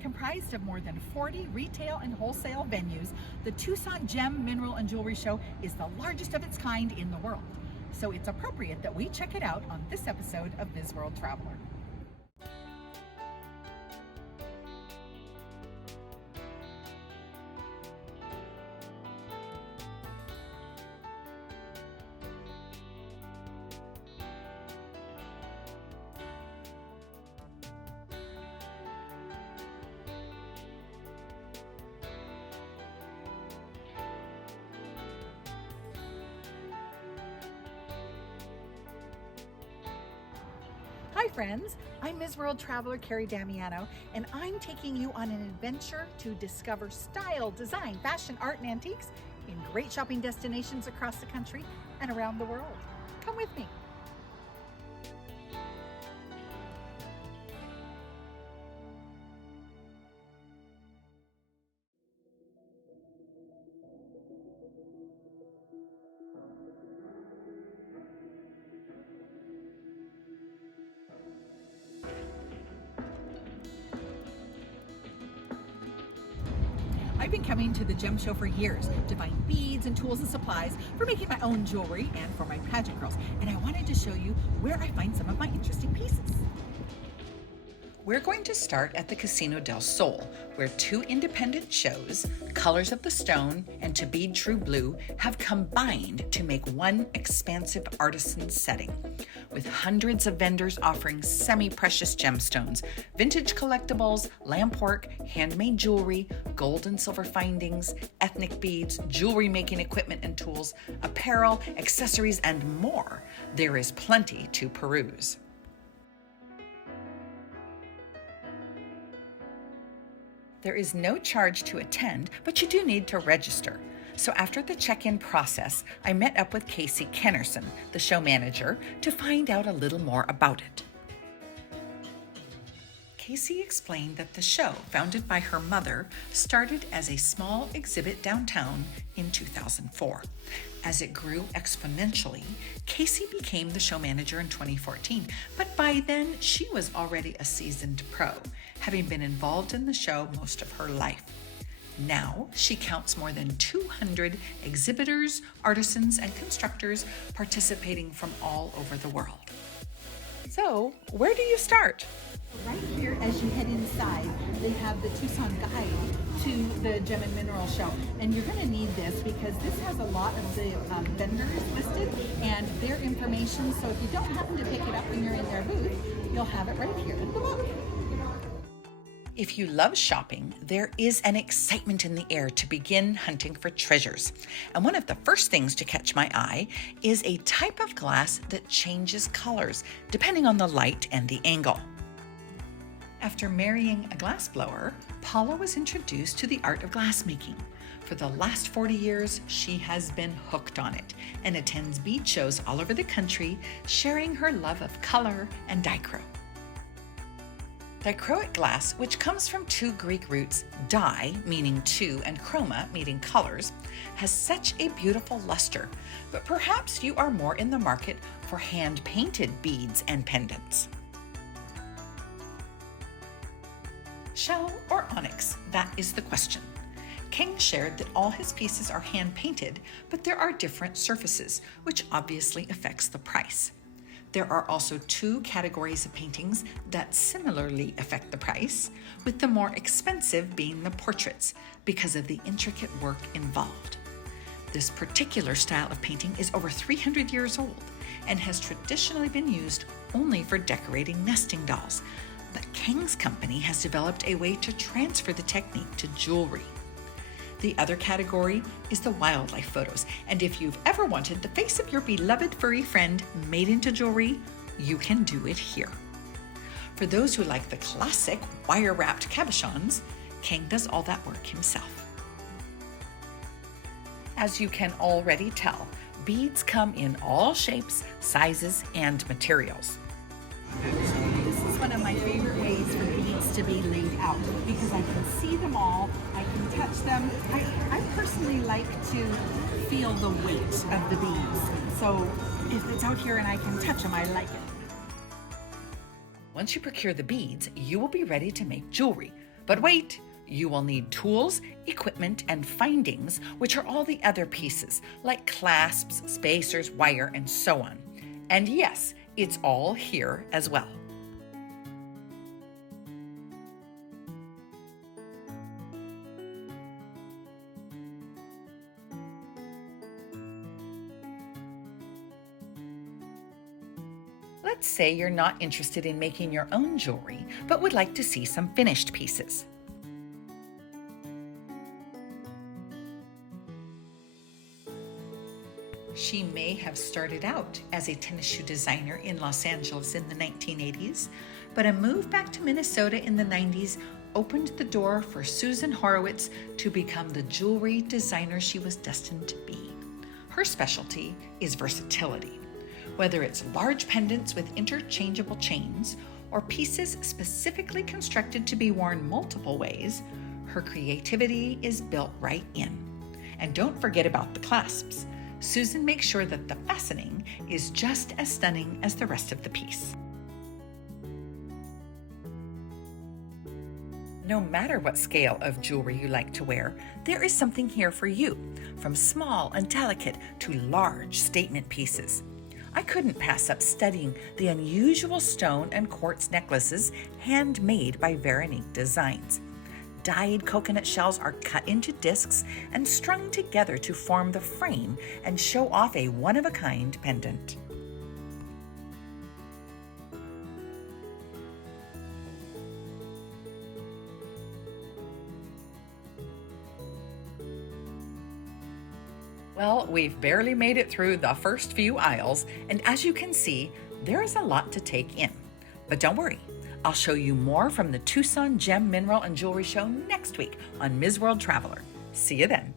Comprised of more than 40 retail and wholesale venues, the Tucson Gem, Mineral, and Jewelry Show is the largest of its kind in the world. So it's appropriate that we check it out on this episode of Biz World Traveler. Hi friends, I'm Ms. World Traveler Kerry Damiano, and I'm taking you on an adventure to discover style, design, fashion, art, and antiques in great shopping destinations across the country and around the world. Come with me. I've been coming to the gem show for years to find beads and tools and supplies for making my own jewelry and for my pageant girls. And I wanted to show you where I find some of my interesting pieces. We're going to start at the Casino del Sol, where two independent shows, Colors of the Stone and To Bead True Blue, have combined to make one expansive artisan setting, with hundreds of vendors offering semi-precious gemstones, vintage collectibles, lamp work, handmade jewelry, gold and silver findings, ethnic beads, jewelry making equipment and tools, apparel, accessories, and more. There is plenty to peruse. There is no charge to attend, but you do need to register. So after the check-in process, I met up with Casey Kennerson, the show manager, to find out a little more about it. Casey explained that the show, founded by her mother, started as a small exhibit downtown in 2004. As it grew exponentially, Casey became the show manager in 2014, but by then she was already a seasoned pro, having been involved in the show most of her life. Now, she counts more than 200 exhibitors, artisans, and constructors participating from all over the world. So, where do you start? Right here, as you head inside, they have the Tucson guide to the Gem and Mineral Show. And you're going to need this because this has a lot of the vendors listed and their information. So if you don't happen to pick it up when you're in their booth, you'll have it right here in the book. If you love shopping, there is an excitement in the air to begin hunting for treasures. And one of the first things to catch my eye is a type of glass that changes colors depending on the light and the angle. After marrying a glassblower, Paula was introduced to the art of glassmaking. For the last 40 years, she has been hooked on it and attends bead shows all over the country, sharing her love of color and dichro. Dichroic glass, which comes from two Greek roots, di, meaning two, and chroma, meaning colors, has such a beautiful luster, but perhaps you are more in the market for hand-painted beads and pendants. Shell or onyx? That is the question. Keng shared that all his pieces are hand-painted, but there are different surfaces, which obviously affects the price. There are also two categories of paintings that similarly affect the price, with the more expensive being the portraits because of the intricate work involved. This particular style of painting is over 300 years old and has traditionally been used only for decorating nesting dolls, but Keng's company has developed a way to transfer the technique to jewelry. The other category is the wildlife photos, and if you've ever wanted the face of your beloved furry friend made into jewelry, you can do it here. For those who like the classic wire-wrapped cabochons, Keng does all that work himself. As you can already tell, beads come in all shapes, sizes, and materials. This is one of my favorite ways for beads to be laid out because I can see them all, I can touch them. I personally like to feel the weight of the beads. So if it's out here and I can touch them, I like it. Once you procure the beads, you will be ready to make jewelry. But wait, you will need tools, equipment, and findings, which are all the other pieces, like clasps, spacers, wire, and so on. And yes, it's all here as well. Let's say you're not interested in making your own jewelry, but would like to see some finished pieces. She may have started out as a tennis shoe designer in Los Angeles in the 1980s, but a move back to Minnesota in the 90s opened the door for Susan Horowitz to become the jewelry designer she was destined to be. Her specialty is versatility. Whether it's large pendants with interchangeable chains or pieces specifically constructed to be worn multiple ways, her creativity is built right in. And don't forget about the clasps. Susan makes sure that the fastening is just as stunning as the rest of the piece. No matter what scale of jewelry you like to wear, there is something here for you, from small and delicate to large statement pieces. I couldn't pass up studying the unusual stone and quartz necklaces handmade by Veronique Designs. Dyed coconut shells are cut into discs and strung together to form the frame and show off a one-of-a-kind pendant. Well, we've barely made it through the first few aisles, and as you can see, there is a lot to take in. But don't worry, I'll show you more from the Tucson Gem, Mineral, and Jewelry Show next week on Ms. World Traveler. See you then.